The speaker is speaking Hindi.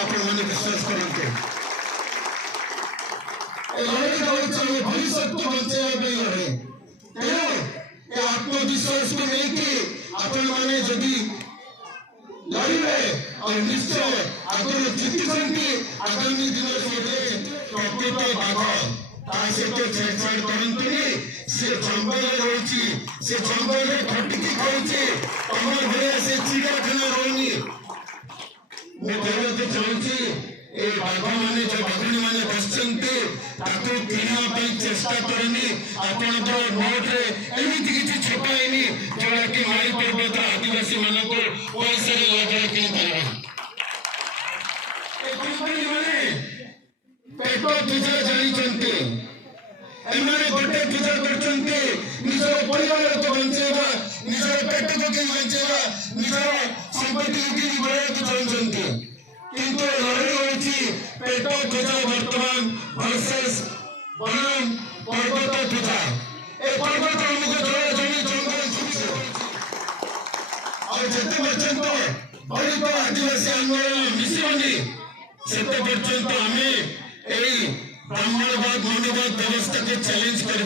आपण मैंने विश्वास करते भविष्य को बचाई लड़े तेणु आत्मविश्वास को लेकिन आपण मैंने जदि लड़े और निश्चय आगे जीति आगामी दिन प्रकृत बाघ छेड़छाड़ करते से जंगल रही से जंगल खटिकी खाई तुम भाया से चिड़ियाखाना रोनी मुझे चाहूँगी बाघ मैंने जो बाघिणी मैंने बसते किणा चेष्टा करनी आपण नोट्रे एमती किसी छपाईनी जोड़ा कि माई पर्वत आदिवासी मान को पैसा लगे कि पेट पूजा जानी एमाने गोटे पूजा कर निजर परिवार को बंचेगा निजर पेट को कि बंचेगा निजर संपत्ति को कि बढ़ाई चाहते किंतु लड़ाई होची पेट पूजा वर्तमान वर्सेस बनाम पर्वत पूजा ए पर्वत हमको जोड़ा जमी जंगल छुपसे और जते पर्यंत बड़ी तो आदिवासी आंदोलन मिसिबनी सेते पर्यंत हमें ब्राह्मणवाद मौनवाद व्यवस्था के चैलेंज कर